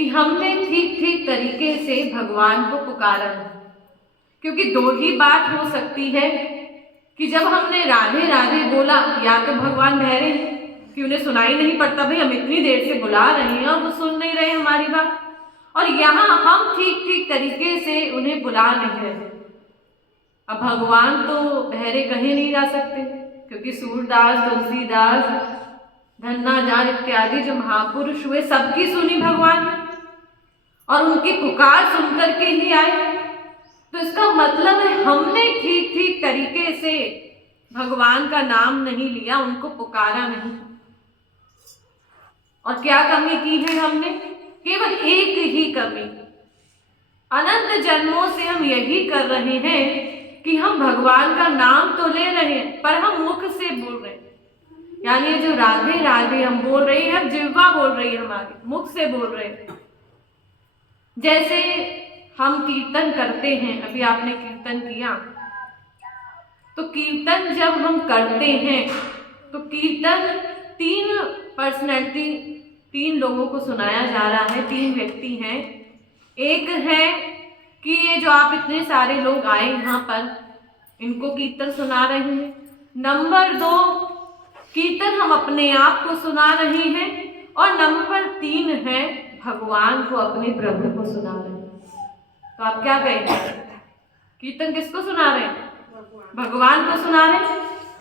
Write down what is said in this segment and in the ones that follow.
कि हमने ठीक ठीक तरीके से भगवान को पुकारा है। क्योंकि दो ही बात हो सकती है कि जब हमने राधे राधे बोला, या तो भगवान बहरे हैं कि उन्हें सुनाई नहीं पड़ता, भाई हम इतनी देर से बुला रहे हैं और वो सुन नहीं रहे हमारी बात, और यहाँ हम ठीक ठीक तरीके से उन्हें बुला नहीं रहे। अब भगवान तो बहरे कहे नहीं जा सकते, क्योंकि सूरदास, तुलसीदास, धन्नाजार इत्यादि जो महापुरुष हुए सबकी सुनी भगवान और उनकी पुकार सुन करके ही आए। तो इसका मतलब है हमने ठीक ठीक तरीके से भगवान का नाम नहीं लिया, उनको पुकारा नहीं। और क्या कमी की है हमने? केवल एक ही कमी। अनंत जन्मों से हम यही कर रहे हैं कि हम भगवान का नाम तो ले रहे हैं पर हम मुख से बोल रहे हैं, यानी जो राधे राधे हम बोल रहे हैं, जिह्वा बोल रही है हमारी, मुख से बोल रहे हैं। जैसे हम कीर्तन करते हैं, अभी आपने कीर्तन किया, तो कीर्तन जब हम करते हैं तो कीर्तन तीन पर्सनैलिटी, तीन लोगों को सुनाया जा रहा है, तीन व्यक्ति हैं। एक है कि ये जो आप इतने सारे लोग आए यहाँ पर, इनको कीर्तन सुना रहे हैं। नंबर 2, कीर्तन हम अपने आप को सुना रहे हैं। और नंबर 3 है भगवान को, अपने प्रभु को सुना रहे हैं। तो आप क्या कहेंगे? कीर्तन किसको सुना रहे हैं? भगवान को सुना रहे हैं।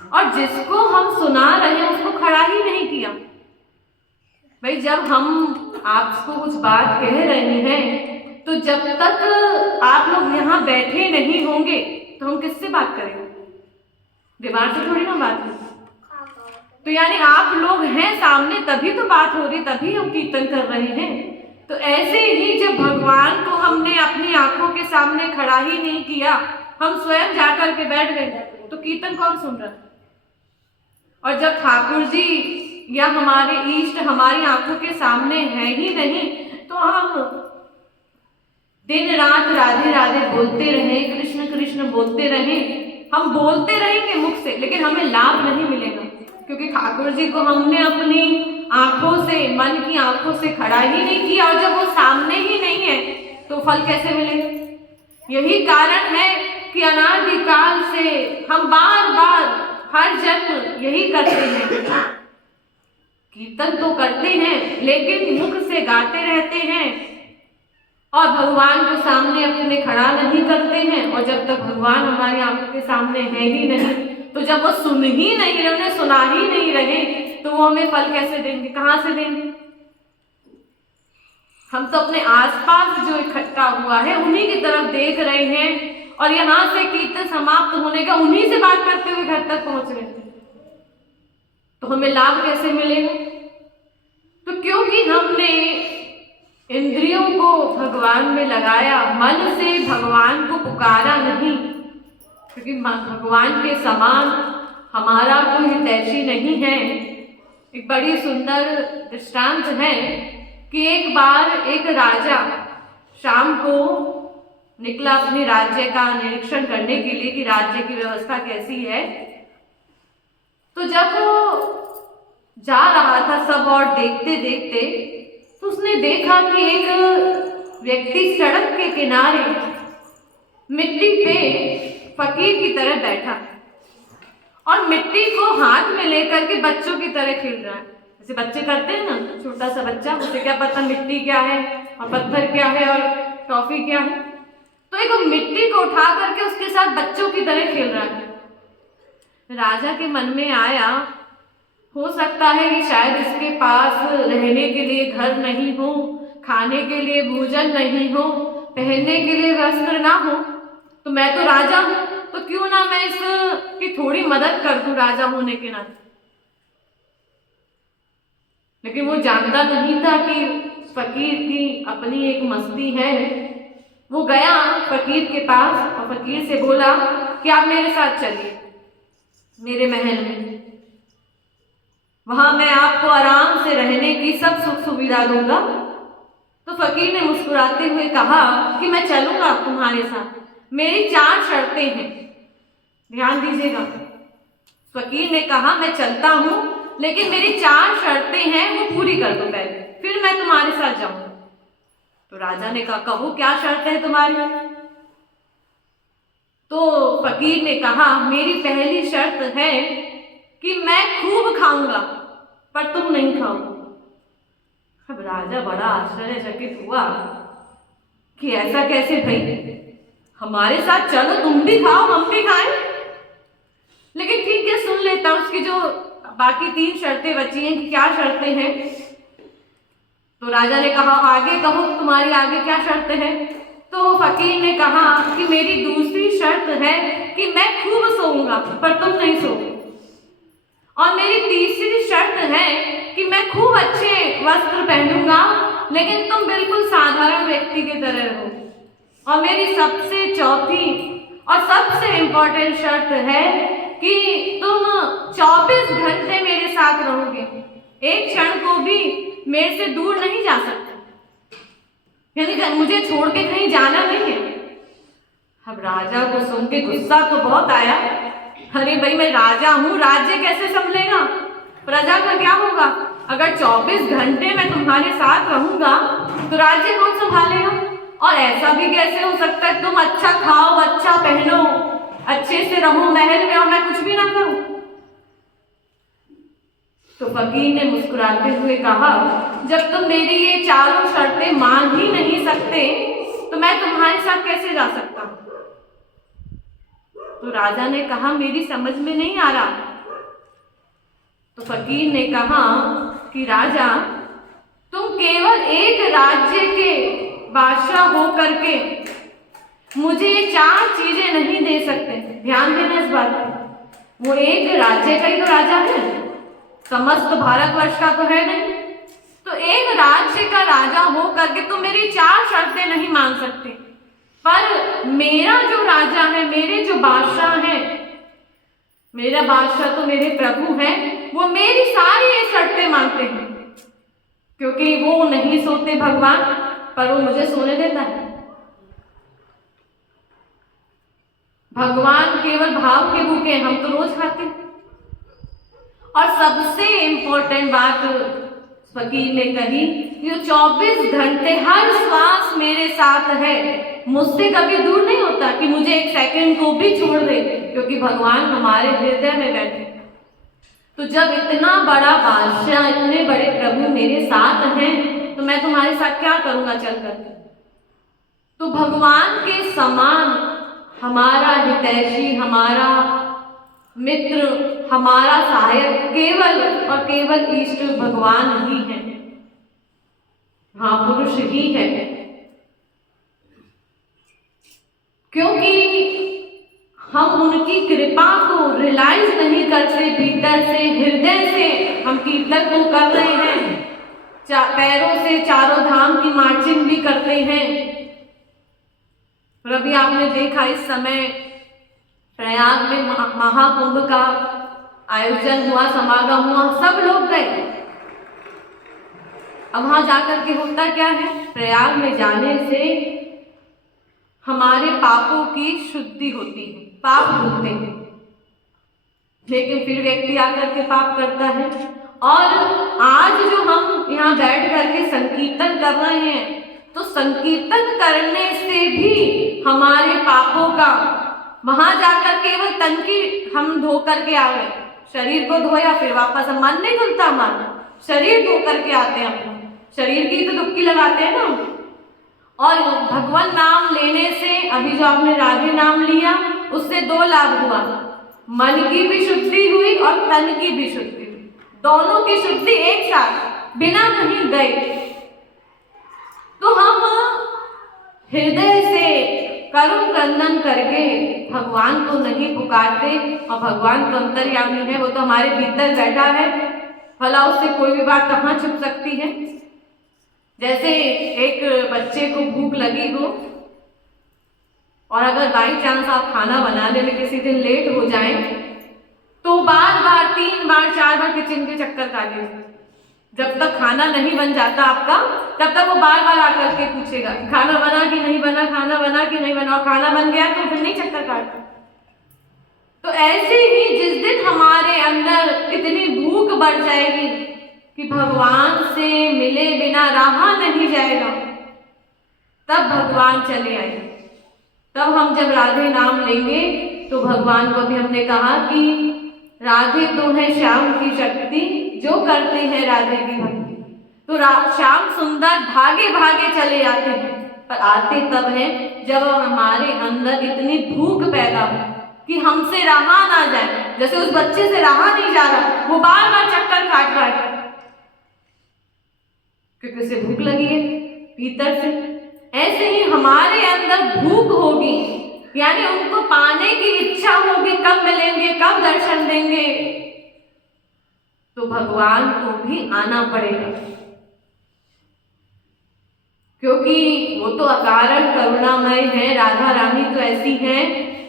और जिसको हम सुना रहे हैं उसको खड़ा ही नहीं किया। भाई जब हम आपको कुछ बात कह रहे हैं तो जब तक आप लोग यहाँ बैठे नहीं होंगे तो हम किससे बात करेंगे? दीवार से थोड़ी ना बात होगी। तो यानी आप लोग हैं सामने तभी तो बात हो रही, तभी हम कीर्तन कर रहे हैं। तो ऐसे ही जब भगवान को हमने अपनी आंखों के सामने खड़ा ही नहीं किया, हम स्वयं जाकर के बैठ गए, तो कीर्तन कौन सुन रहा है? और जब ठाकुर जी या हमारे इष्ट हमारी आंखों के सामने है ही नहीं, तो हम दिन रात राधे राधे बोलते रहे, कृष्ण कृष्ण बोलते रहे, हम बोलते रहेंगे मुख से, लेकिन हमें लाभ नहीं मिलेगा। क्योंकि ठाकुर जी को हमने अपनी आंखों से, मन की आंखों से खड़ा ही नहीं किया, और जब वो सामने ही नहीं है तो फल कैसे मिलेगा? यही कारण है कि अनादिकाल से हम बार बार हर जन्म यही करते हैं, कीर्तन तो करते हैं लेकिन मुख से गाते रहते हैं और भगवान को सामने अपने खड़ा नहीं करते हैं। और जब तक भगवान हमारी आंखों के सामने है ही नहीं, तो जब वो सुन ही नहीं रहे, उन्हें सुना ही नहीं रहे, तो वो हमें फल कैसे देंगे? कहाँ से देंगे? हम तो अपने आसपास जो इकट्ठा हुआ है उन्हीं की तरफ देख रहे हैं, और यहाँ से कीर्तन समाप्त होने का उन्हीं से बात करते हुए घर तक पहुंच रहे हैं, तो हमें लाभ कैसे मिलेगा? तो क्योंकि हमने इंद्रियों को भगवान में लगाया, मन से भगवान को पुकारा नहीं। क्योंकि भगवान के समान हमारा कोई हितैषी नहीं है। एक बड़ी सुंदर दृष्टांत है कि एक बार एक राजा शाम को निकला अपने राज्य का निरीक्षण करने के लिए कि राज्य की व्यवस्था कैसी है। तो जब वो जा रहा था सब और देखते देखते, तो उसने देखा कि एक व्यक्ति सड़क के किनारे मिट्टी पे फकीर की तरह बैठा और मिट्टी को हाथ में लेकर के बच्चों की तरह खेल रहा है। जैसे बच्चे करते हैं ना, छोटा सा बच्चा, उसे क्या पता मिट्टी क्या है और पत्थर क्या है और टॉफी क्या है। तो एक मिट्टी को उठा करके उसके साथ बच्चों की तरह खेल रहा है। राजा के मन में आया, हो सकता है कि शायद इसके पास रहने के लिए घर नहीं हो, खाने के लिए भोजन नहीं हो, पहनने के लिए वस्त्र ना हो, तो मैं तो राजा हूं, तो क्यों ना मैं इसकी थोड़ी मदद कर दूं राजा होने के नाते। लेकिन वो जानता नहीं था कि फकीर की अपनी एक मस्ती है। वो गया फकीर के पास और फकीर से बोला कि आप मेरे साथ चलिए मेरे महल में, वहां मैं आपको आराम से रहने की सब सुख सुविधा दूंगा। तो फकीर ने मुस्कुराते हुए कहा कि मैं चलूंगा तुम्हारे साथ, मेरी 4 शर्तें हैं। ध्यान दीजिएगा, फकीर ने कहा मैं चलता हूं लेकिन मेरी 4 शर्तें हैं, वो पूरी कर दो पहले, फिर मैं तुम्हारे साथ जाऊंगा। तो राजा ने कहा, कहो क्या शर्त है तुम्हारी? तो फकीर ने कहा, मेरी पहली शर्त है कि मैं खूब खाऊंगा पर तुम नहीं खाओगे। अब राजा बड़ा आश्चर्यचकित हुआ कि ऐसा कैसे भाई, हमारे साथ चलो, तुम भी खाओ हम भी खाएं। लेकिन ठीक है, सुन लेता हूं उसकी जो बाकी 3 शर्तें बची हैं कि क्या शर्तें हैं। तो राजा ने कहा, आगे कहो तुम्हारी आगे क्या शर्तें हैं? तो फकीर ने कहा कि मेरी दूसरी शर्त है कि मैं खूब सोऊंगा पर तुम नहीं सोओगे, और मेरी तीसरी शर्त है कि मैं खूब अच्छे वस्त्र पहनूंगा लेकिन तुम बिल्कुल साधारण व्यक्ति की तरह रहो, और मेरी सबसे चौथी और सबसे इंपॉर्टेंट शर्त है कि तुम 24 घंटे मेरे साथ रहोगे, एक क्षण को भी मेरे से दूर नहीं जा सकते, यानी मुझे छोड़ के कहीं जाना नहीं है। अब राजा को सुन के गुस्सा तो बहुत आया, अरे भाई मैं राजा हूं, राज्य कैसे संभलेगा, प्रजा का क्या होगा? अगर 24 घंटे मैं तुम्हारे साथ रहूंगा तो राज्य कौन संभालेगा? और ऐसा भी कैसे हो सकता है तुम अच्छा खाओ, अच्छा पहनो, अच्छे से रहो महल में, और मैं कुछ भी ना करूं? तो फकीर ने मुस्कुराते हुए कहा, जब तुम मेरी ये चारों शर्तें मान ही नहीं सकते तो मैं तुम्हारे साथ कैसे जा सकता हूं? तो राजा ने कहा, मेरी समझ में नहीं आ रहा। तो फकीर ने कहा कि राजा, तुम केवल एक राज्य के बादशाह हो करके मुझे 4 चीजें नहीं दे सकते। ध्यान देना इस बात पर, वो एक राज्य का ही तो राजा है, समस्त भारतवर्ष का तो है नहीं। तो एक राज्य का राजा हो करके तुम मेरी 4 शर्तें नहीं मान सकते, पर मेरा जो राजा है, मेरे जो बादशाह है, मेरा बादशाह तो मेरे प्रभु हैं, वो मेरी सारी ये शर्तें मानते हैं, क्योंकि वो नहीं सोते भगवान, पर वो मुझे सोने देता है। भगवान केवल भाव के भूखे, हम तो रोज खाते हैं। और सबसे इंपॉर्टेंट बात फकीर ने कही, ये 24 घंटे हर श्वास मेरे साथ है, मुझसे कभी दूर नहीं होता कि मुझे एक सेकंड को भी छोड़ दे, क्योंकि भगवान हमारे हृदय में बैठे। तो जब इतना बड़ा बादशाह, इतने बड़े प्रभु मेरे साथ हैं, तो मैं तुम्हारे साथ क्या करूंगा चल करके? तो भगवान के समान हमारा हितैषी, हमारा मित्र, हमारा सहायक केवल और केवल इष्ट भगवान ही है, महापुरुष ही है। क्योंकि हम उनकी कृपा को रियलाइज नहीं करते, भीतर से, हृदय से हम कीर्तन को कर रहे हैं, पैरों से चारों धाम की मार्चिंग भी करते हैं। और अभी आपने देखा इस समय प्रयाग में महाकुंभ का आयोजन हुआ, समागम हुआ, सब लोग गए। अब वहां जाकर के होता क्या है, प्रयाग में जाने से हमारे पापों की शुद्धि होती है, पाप धुलते हैं। लेकिन फिर व्यक्ति आकर के पाप करता है। और आज जो हम यहाँ बैठ करके संकीर्तन कर रहे हैं, तो संकीर्तन करने से भी हमारे पापों का, वहां जाकर केवल तन की हम धो करके आ गए, शरीर को धोया फिर वापस, मन नहीं धुलता हमारा, शरीर धो करके आते हैं, हम शरीर की तो डुबकी लगाते हैं ना। और भगवान नाम लेने से, अभी जो आपने राधे नाम लिया, उससे 2 लाभ हुआ, मन की भी शुद्धि हुई और तन की भी शुद्धि हुई, दोनों की शुद्धि एक साथ, बिना कहीं गए। तो हम हृदय से करुण क्रंदन करके भगवान को नहीं पुकारते, और भगवान तो अंतर्यामी है, वो तो हमारे भीतर बैठा है, भला उससे कोई भी बात कहाँ छुप सकती है। जैसे एक बच्चे को भूख लगी हो, और अगर बाई चांस आप खाना बनाने में किसी दिन लेट हो जाए, तो बार बार 3 बार 4 बार किचन के चक्कर काटे, जब तक खाना नहीं बन जाता आपका, तब तक वो बार बार आकर के पूछेगा खाना बना कि नहीं बना, खाना बना कि नहीं बना, और खाना बन गया तो फिर नहीं चक्कर काटता। तो ऐसे ही जिस दिन हमारे अंदर इतनी भूख बढ़ जाएगी कि भगवान से मिले बिना रहा नहीं जाएगा, तब भगवान चले आए। तब हम जब राधे नाम लेंगे तो भगवान को भी हमने कहा कि राधे तो है श्याम की शक्ति, जो करते हैं राधे की भक्ति। तो श्याम सुंदर भागे भागे चले आते हैं, पर आते तब हैं जब हमारे अंदर इतनी भूख पैदा हो कि हमसे रहा ना जाए। जैसे उस बच्चे से रहा नहीं जा रहा, वो बार बार चक्कर काट रहा है क्योंकि उसे भूख लगी है भीतर से। ऐसे ही हमारे अंदर भूख होगी, यानी उनको पाने की इच्छा होगी, कब मिलेंगे, कब दर्शन देंगे, तो भगवान को भी आना पड़ेगा, क्योंकि वो तो अकारण करुणामय है। राधा रानी तो ऐसी हैं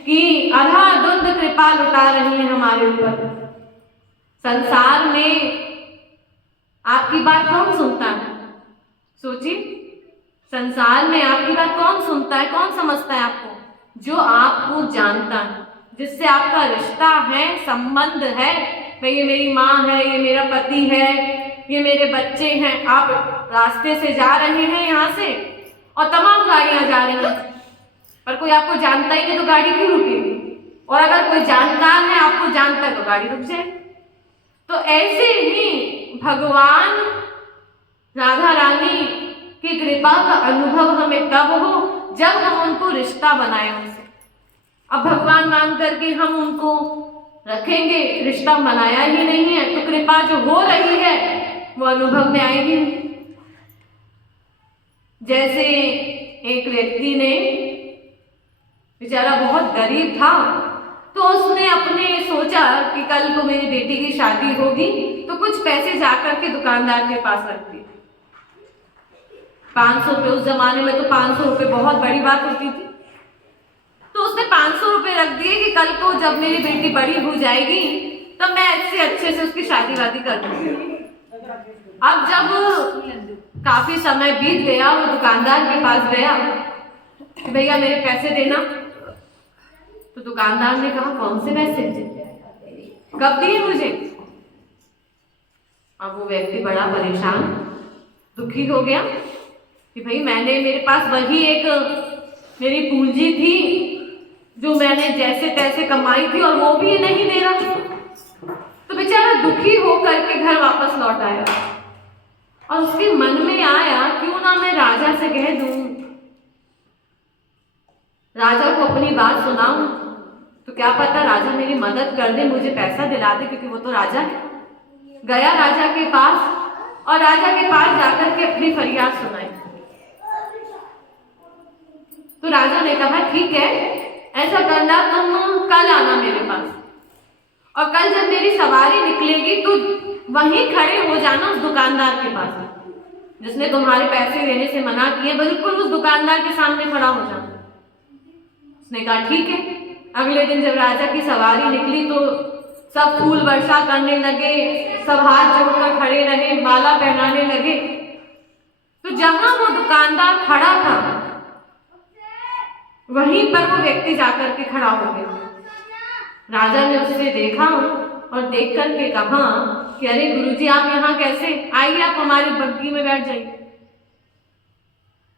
कि अधाधुंध कृपा लुटा रही है हमारे ऊपर। संसार में आपकी बात कौन सुनता है? सोचिए, संसार में आपकी बात कौन सुनता है, कौन समझता है आपको? जो आपको जानता है, जिससे आपका रिश्ता है, संबंध है। भाई ये मेरी माँ है, ये मेरा पति है, ये मेरे बच्चे हैं। आप रास्ते से जा रहे हैं यहाँ से और तमाम गाड़ियां जा रही हैं, पर कोई आपको जानता ही नहीं तो गाड़ी क्यों रुकेगी? और अगर कोई जानकार है, आपको जानता है, तो गाड़ी रुक जाए। तो ऐसे ही भगवान राधा रानी की कृपा का अनुभव हमें तब हो जब हम उनको रिश्ता बनाए उनसे। अब भगवान मान करके हम उनको रखेंगे, रिश्ता बनाया ही नहीं है, तो कृपा जो हो रही है वो अनुभव में आएगी। जैसे एक व्यक्ति ने, बेचारा बहुत गरीब था, तो उसने अपने सोचा कि कल को मेरी बेटी की शादी होगी तो कुछ पैसे जाकर के दुकानदार के पास रख दिए। 500 रुपये, उस जमाने में तो 500 रुपये बहुत बड़ी बात होती थी। तो उसने 500 रुपये रख दिए कि कल को जब मेरी बेटी बड़ी हो जाएगी तब मैं ऐसे अच्छे से उसकी शादी वादी कर दूंगी। अब जब काफी समय बीत गया, वो दुकानदार के पास गया कि भैया मेरे पैसे देना। तो दुकानदार ने कहा कौन से पैसे, कब दिए मुझे? अब वो व्यक्ति बड़ा परेशान, दुखी हो गया कि भाई मेरे पास वही एक मेरी पूंजी थी जो मैंने जैसे तैसे कमाई थी और वो भी नहीं दे रहा। तो बेचारा दुखी होकर के घर वापस लौट आया और उसके मन में आया क्यों ना मैं राजा से कह दूं, राजा को अपनी बात सुनाऊं, तो क्या पता राजा मेरी मदद कर दे, मुझे पैसा दिला दे, क्योंकि वो तो राजा है। गया राजा के पास और राजा के पास जाकर के अपनी फरियाद सुनाई। तो राजा ने कहा ठीक है, ऐसा करना, तुम कल आना मेरे पास, और कल जब मेरी सवारी निकलेगी तो वहीं खड़े हो जाना उस दुकानदार के पास जिसने तुम्हारे पैसे देने से मना किए, बिल्कुल उस दुकानदार के सामने खड़ा हो जाना। उसने कहा ठीक है। अगले दिन जब राजा की सवारी निकली तो सब फूल वर्षा करने लगे, सब हाथ जोड़कर खड़े रहे, माला पहनाने लगे। तो जहां वो दुकानदार खड़ा था वहीं पर वो व्यक्ति जाकर के खड़ा हो गया। राजा ने उसे देखा और देख करके कहा कि अरे गुरुजी आप यहाँ कैसे? आइए आप हमारी बग्गी में बैठ जाइए।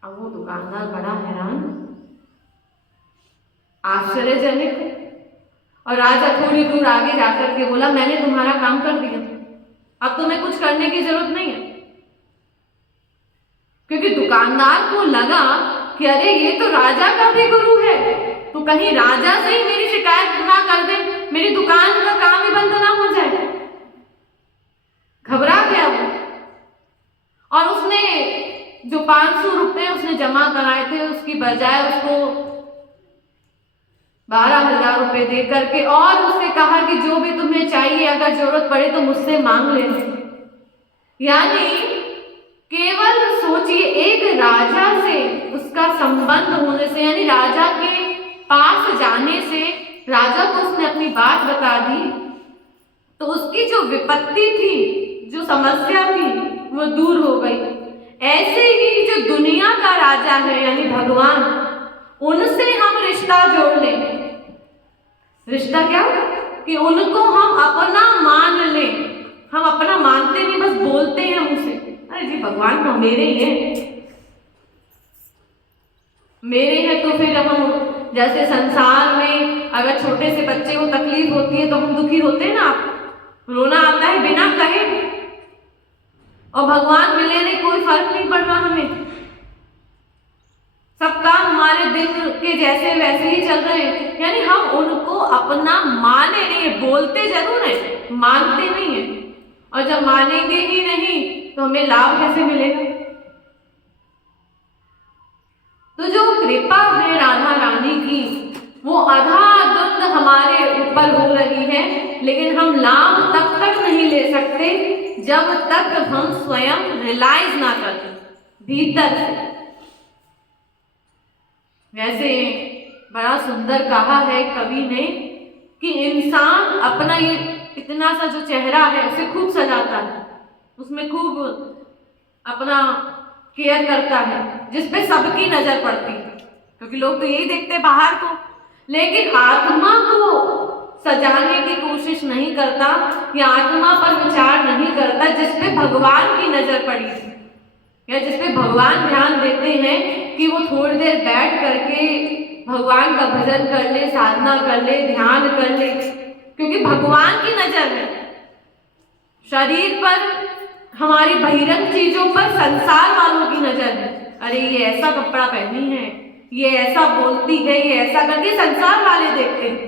अब वो दुकानदार बड़ा हैरान, आश्चर्यजनक, और राजा थोड़ी दूर आगे जाकर के बोला मैंने तुम्हारा काम कर दिया, अब तुम्हें कुछ करने की जरूरत नहीं है। क्योंकि दुकानदार को लगा कि अरे ये तो राजा का भी गुरु है, तो कहीं राजा से ही मेरी शिकायत ना कर दे, मेरी दुकान का काम ही बंद ना हो जाए। घबरा गया वो, और उसने जो 500 रुपए उसने जमा कराए थे उसकी बजाय उसको 12,000 रुपए दे करके और उससे कहा कि जो भी तुम्हें चाहिए अगर जरूरत पड़े तो मुझसे मांग लेना। यानी केवल सोचिए, एक राजा से उसका संबंध होने से, यानी राजा के पास जाने से राजा को उसने अपनी बात बता दी, तो उसकी जो विपत्ति थी, जो समस्या थी, वो दूर हो गई। ऐसे ही जो दुनिया का राजा है यानी भगवान, उनसे हम रिश्ता जोड़ लें। रिश्ता क्या? कि उनको हम अपना मान लें। हम अपना मानते नहीं, बस बोलते हैं मुझसे, अरे जी भगवान तो मेरे ही हैं। मेरे हैं तो फिर हम, जैसे संसार में अगर छोटे से बच्चे को तकलीफ होती है तो हम दुखी होते हैं ना, रोना आता है बिना कहे। और भगवान मिले नहीं, कोई फर्क नहीं पड़ रहा हमें, सब काम हमारे दिल के जैसे वैसे ही चल रहे हैं। यानी हम उनको अपना माने नहीं, बोलते जरूर है, मानते नहीं है। और जब मानेंगे ही नहीं तो हमें लाभ कैसे मिलेगा? तो जो कृपा है राधा रानी की, वो अधाधुंध हमारे ऊपर हो रही है, लेकिन हम लाभ तब तक नहीं ले सकते जब तक हम स्वयं रियलाइज ना करें भीतर से। वैसे बड़ा सुंदर कहा है कवि ने कि इंसान अपना ये इतना सा जो चेहरा है उसे खूब सजाता है, उसमें खूब अपना केयर करता है, जिसपे सबकी नजर पड़ती है, क्योंकि लोग तो यही देखते हैं बाहर को, लेकिन आत्मा को सजाने की कोशिश नहीं करता या आत्मा पर विचार नहीं करता जिसपे भगवान की नजर पड़ी है, या जिसपे भगवान ध्यान देते हैं कि वो थोड़ी देर बैठ करके भगवान का भजन कर ले, साधना कर ले, ध्यान कर ले, क्योंकि भगवान की नजर है शरीर पर, हमारी बहिरंग चीजों पर संसार वालों की नजर है। अरे ये ऐसा कपड़ा पहनी है, ये ऐसा बोलती है, ये ऐसा करती है, संसार वाले देखते हैं।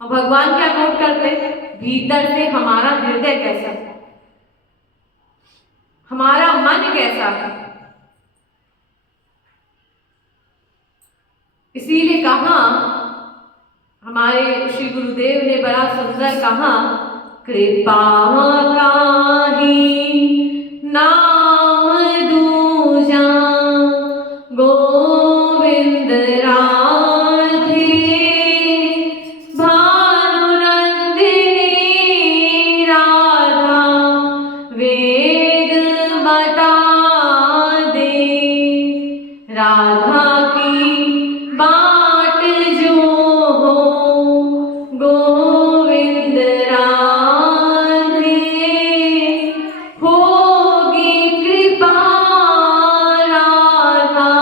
और भगवान क्या नोट करते हैं? भीतर से हमारा हृदय कैसा है, हमारा मन कैसा है। इसीलिए कहा हमारे श्री गुरुदेव ने बड़ा सुंदर कहा, कृपा काहि नाम दूजा गोविंद राधे भानुनंदिनी राधा वेद बता दे, राधा की बाट जो हो गोविंद राधे, होगी कृपा राधा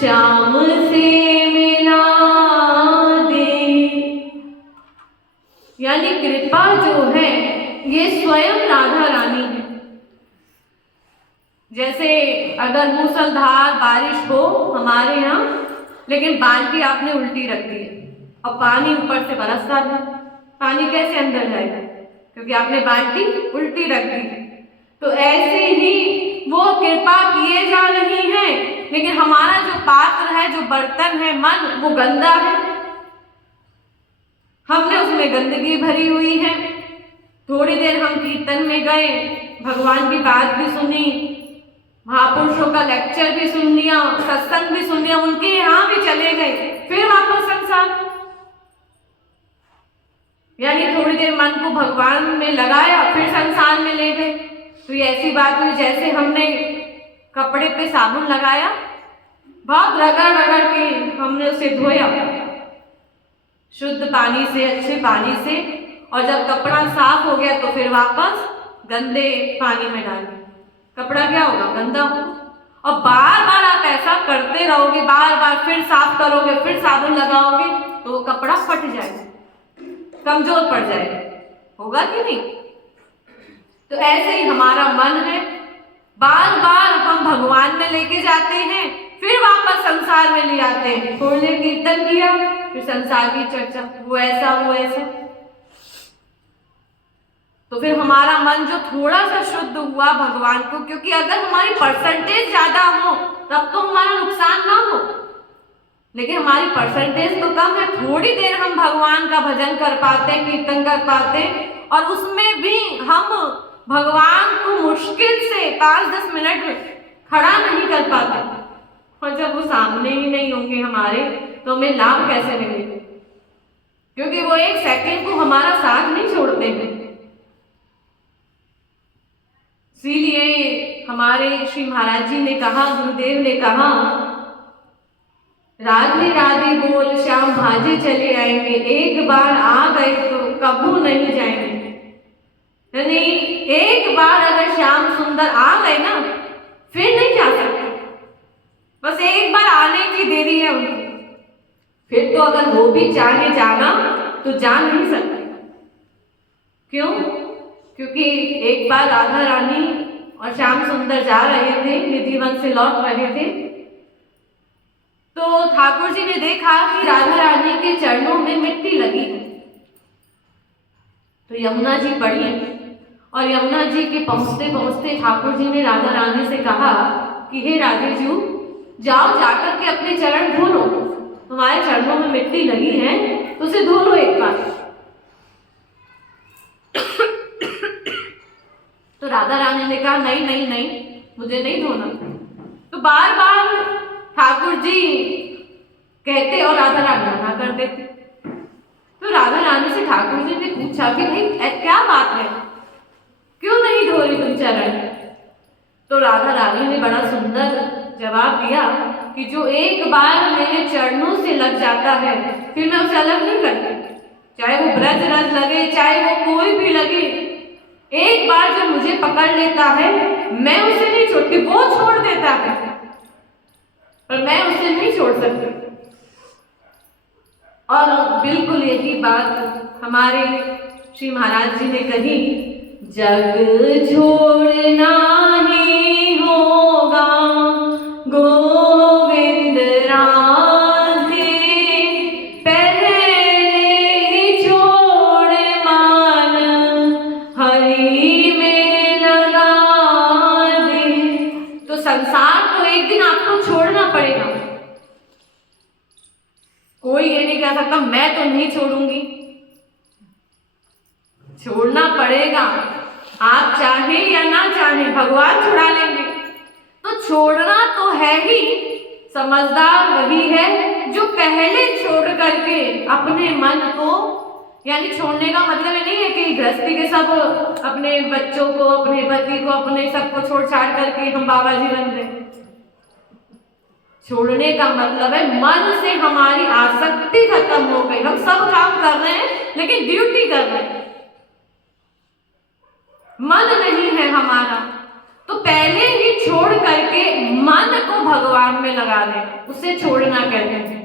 श्याम से मिला दे। यानी कृपा जो है ये स्वयं राधा रानी है। जैसे अगर मूसलधार बारिश हो हमारे यहाँ, लेकिन बाल्टी आपने उल्टी रख दी है और पानी ऊपर से बरसता है, पानी कैसे अंदर जाएगा? क्योंकि आपने बाल्टी उल्टी रख दी है। तो ऐसे ही वो कृपा किए जा रही है, लेकिन हमारा जो पात्र है, जो बर्तन है, मन, वो गंदा है, हमने उसमें गंदगी भरी हुई है। थोड़ी देर हम कीर्तन में गए, भगवान की बात भी सुनी, महापुरुषों का लेक्चर भी सुन लिया, सत्संग भी सुन लिया, उनके यहाँ भी चले गए, फिर वापस संसार। यानी थोड़ी देर मन को भगवान में लगाया, फिर संसार में ले गए। तो ये ऐसी बात हुई जैसे हमने कपड़े पे साबुन लगाया, बहुत रगड़ रगड़ के हमने उसे धोया शुद्ध पानी से, अच्छे पानी से, और जब कपड़ा साफ हो गया तो फिर वापस गंदे पानी में डाल दिया। कपड़ा क्या होगा? गंदा होगा। और बार बार आप ऐसा करते रहोगे, बार बार फिर साफ करोगे, फिर साबुन लगाओगे, तो वो कपड़ा फट जाएगा, कमजोर पड़ जाएगा, होगा कि नहीं? तो ऐसे ही हमारा मन है, बार बार हम भगवान में लेके जाते हैं, फिर वापस संसार में ले आते हैं। थोड़ी देर कीर्तन किया, फिर संसार की चर्चा, वो ऐसा वो ऐसा। तो फिर हमारा मन जो थोड़ा सा शुद्ध हुआ भगवान को, क्योंकि अगर हमारी परसेंटेज ज्यादा हो तब तो हमारा नुकसान ना हो, लेकिन हमारी परसेंटेज तो कम है, थोड़ी देर हम भगवान का भजन कर पाते, कीर्तन कर पाते, और उसमें भी हम भगवान को मुश्किल से 5-10 मिनट खड़ा नहीं कर पाते। और जब वो सामने ही नहीं होंगे हमारे, तो हमें लाभ कैसे मिलेगा? क्योंकि वो एक सेकंड को हमारा साथ नहीं छोड़ते हैं। इसीलिए हमारे श्री महाराज जी ने कहा, गुरुदेव ने कहा, राधे राधे बोल श्याम भाजे चले आएंगे, एक बार आ गए तो कबू नहीं जाएंगे। यानी एक बार अगर श्याम सुंदर आ गए ना, फिर नहीं जा सकते। बस एक बार आ आने की देरी है उनकी। फिर तो अगर वो भी चाहे जाना तो जा नहीं सकते। क्यों? क्योंकि एक बार राधा रानी और श्याम सुंदर जा रहे थे, निधिवन से लौट रहे थे, तो ठाकुर जी ने देखा कि राधा रानी के चरणों में मिट्टी लगी है। तो यमुना जी पड़ी और यमुना जी के पहुंचते पहुंचते ठाकुर जी ने राधा रानी से कहा कि हे राधे जी, जाओ जाकर के अपने चरण धो लो, तुम्हारे चरणों में मिट्टी लगी है तो उसे धो लो एक बार। तो राधा रानी ने कहा नहीं नहीं नहीं, मुझे नहीं धोना। तो बार बार ठाकुर जी कहते और राधा रानी मना कर देती। तो राधा रानी से ठाकुर जी ने पूछा कि भाई क्या बात है, क्यों नहीं धो रही तुम चरण? तो राधा रानी ने बड़ा सुंदर जवाब दिया कि जो एक बार मेरे चरणों से लग जाता है फिर मैं उसे अलग नहीं करती, चाहे वो ब्रज रज लगे, चाहे वो कोई भी लगे। एक बार जब मुझे पकड़ लेता है मैं उसे नहीं छोड़ती, वो छोड़ देता है पर मैं उसे नहीं छोड़ सकती। और बिल्कुल यही बात हमारे श्री महाराज जी ने कही, जग छोड़ना ही होगा गोविंद राधे, पहले ही छोड़ मान हरि में लगा दे। तो संसार तो एक दिन आपको छोड़ना पड़ेगा। कोई ये नहीं कह सकता मैं तो नहीं छोड़ूंगी, छोड़ना पड़ेगा। आप चाहे या ना चाहे भगवान छुड़ा लेंगे। तो छोड़ना तो है ही। समझदार वही है जो पहले छोड़ करके अपने मन को, यानी छोड़ने का मतलब ये नहीं है कि गृहस्थी के सब अपने बच्चों को, अपने पति को, अपने सबको छोड़ छाड़ करके हम बाबा जी बन गए। छोड़ने का मतलब है मन से हमारी आसक्ति खत्म हो गई। हम सब काम कर रहे हैं लेकिन ड्यूटी कर रहे हैं, मन नहीं है हमारा। तो पहले ही छोड़ करके मन को भगवान में लगा दे, उसे छोड़ना कहते हैं।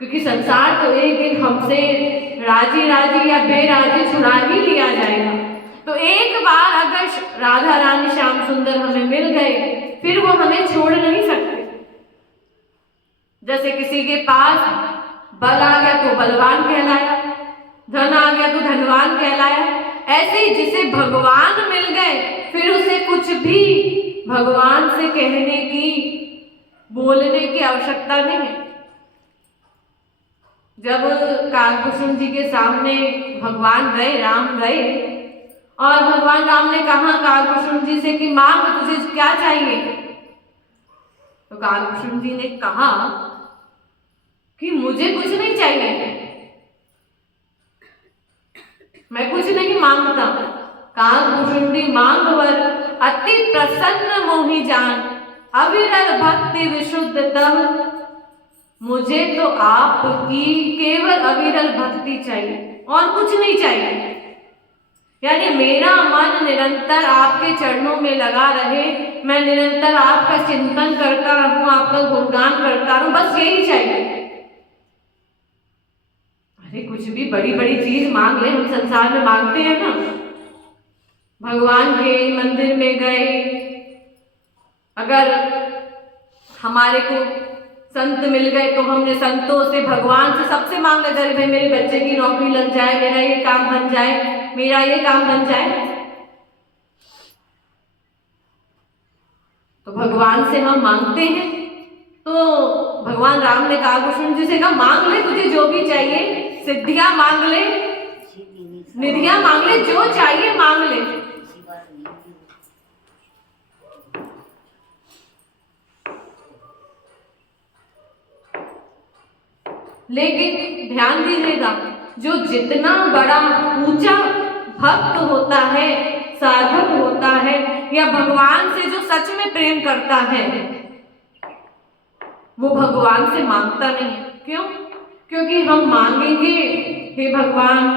क्योंकि संसार तो एक दिन हमसे राजी राजी या बेराजी छुड़ा ही लिया जाएगा। तो एक बार अगर राधा रानी श्याम सुंदर हमें मिल गए फिर वो हमें छोड़ नहीं सकते। जैसे किसी के पास बल आ गया तो बलवान कहलाया, धन आ गया तो धनवान कहलाया। ऐसे ही जिसे भगवान मिल गए फिर उसे कुछ भी भगवान से कहने की, बोलने की आवश्यकता नहीं है। जब कालभूषण जी के सामने भगवान गए, राम गए, और भगवान राम ने कहा कालभूषण जी से कि मांग, तुझे क्या चाहिए? तो कालभूषण जी ने कहा कि मुझे कुछ नहीं चाहिए, मैं कुछ नहीं मांगता। कालभूषण जी मांगवर अति प्रसन्न मोहि जान, अविरल भक्ति विशुद्ध तब। मुझे तो आपकी केवल अविरल भक्ति चाहिए और कुछ नहीं चाहिए। यानी मेरा मन निरंतर आपके चरणों में लगा रहे, मैं निरंतर आपका चिंतन करता रहूं, आपका गुणगान करता रहूं, बस यही चाहिए। अरे कुछ भी बड़ी बड़ी चीज मांग ले, हम संसार में मांगते हैं ना। भगवान के मंदिर में गए, अगर हमारे को संत मिल गए तो हमने संतों से, भगवान से सबसे मांग लेते हैं भाई मेरे बच्चे की नौकरी लग जाए, मेरा ये काम बन जाए, मेरा ये काम बन जाए। तो भगवान से हम मांगते हैं। तो भगवान राम ने कालभूषण जी से कहा मांग ले, तुझे जो भी चाहिए, सिद्धियां मांग ले, निधियां मांग ले, जो चाहिए मांग ले। लेकिन ध्यान दीजिएगा, जो जितना बड़ा ऊंचा भक्त होता है, साधक होता है, या भगवान से जो सच में प्रेम करता है, वो भगवान से मांगता नहीं। क्यों? क्योंकि हम मांगेंगे हे भगवान,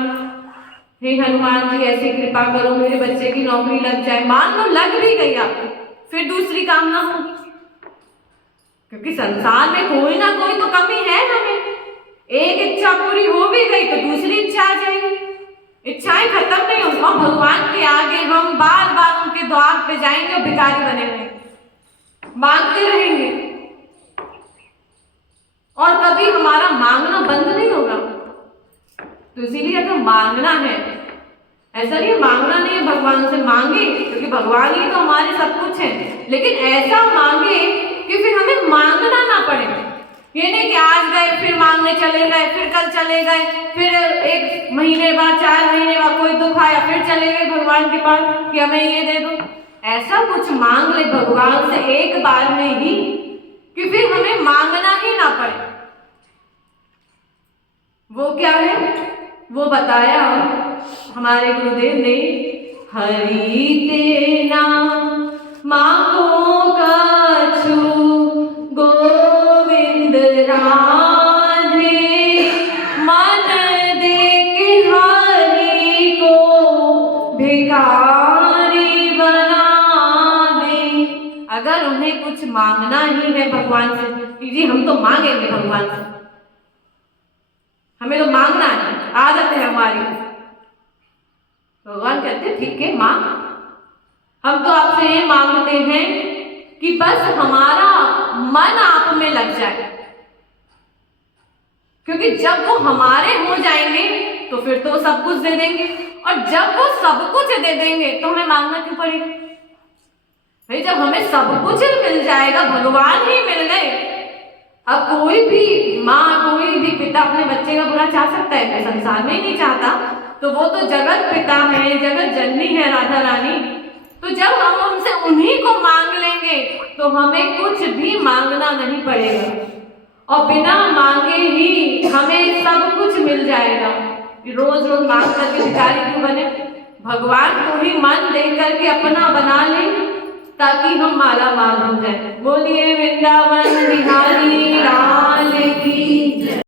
हे हनुमान जी ऐसी कृपा करो मेरे बच्चे की नौकरी लग जाए, मान लो लग भी गई आपको, फिर दूसरी कामना होगी, क्योंकि संसार में कोई ना कोई तो कमी है हमें। एक इच्छा पूरी हो भी गई तो दूसरी इच्छा आ जाएगी, इच्छाएं खत्म नहीं होंगी। और भगवान के आगे हम बार बार उनके द्वार पे जाएंगे और भिखारी बने रहेंगे, मांगते रहेंगे, और कभी हमारा मांगना बंद नहीं होगा। तो इसीलिए अगर मांगना है, ऐसा नहीं मांगना नहीं है भगवान से, मांगे, क्योंकि भगवान ही तो हमारे सब कुछ है, लेकिन ऐसा मांगे कि फिर हमें मांगना ना पड़े। ये नहीं कि आज गए फिर मांगने चले गए, फिर कल चले गए, फिर 1 महीने बाद 4 महीने बाद कोई दुख आया फिर चले गए भगवान के पास कि हमें ये दे दो। ऐसा कुछ मांग ले भगवान से एक बार में ही कि फिर हमें मांगना ही ना पड़े। वो क्या है, वो बताया हमारे गुरुदेव ने, हरि ते नाम मांगो कछु गोविंद राधे, मन दे के हरि को भिखारी बना दे। अगर उन्हें कुछ मांगना ही है भगवान से, जी हम तो मांगेंगे भगवान से, हमें तो मांगना है, आदत है हमारी। भगवान कहते हैं ठीक है मांग, हम तो आपसे ये मांगते हैं कि बस हमारा मन आप में लग जाए, क्योंकि जब वो हमारे हो जाएंगे तो फिर तो सब कुछ दे देंगे, और जब वो सब कुछ दे देंगे तो हमें मांगना क्यों पड़ेगा भाई। जब हमें सब कुछ मिल जाएगा, भगवान ही मिल गए, अब कोई भी माँ कोई भी पिता अपने बच्चे का बुरा चाह सकता है, संसार में ही नहीं चाहता, तो वो तो जगत पिता है, जगत जननी है राधा रानी। तो जब हम उनसे उन्हीं को मांग लेंगे तो हमें कुछ भी मांगना नहीं पड़ेगा, और बिना मांगे ही हमें सब कुछ मिल जाएगा। रोज रोज मांग करके भिखारी क्यों बने, भगवान को ही मन दे करके अपना बना ले ताकि हम माला माल हो जाए। बोलिए वृंदावन बिहारी लाल की।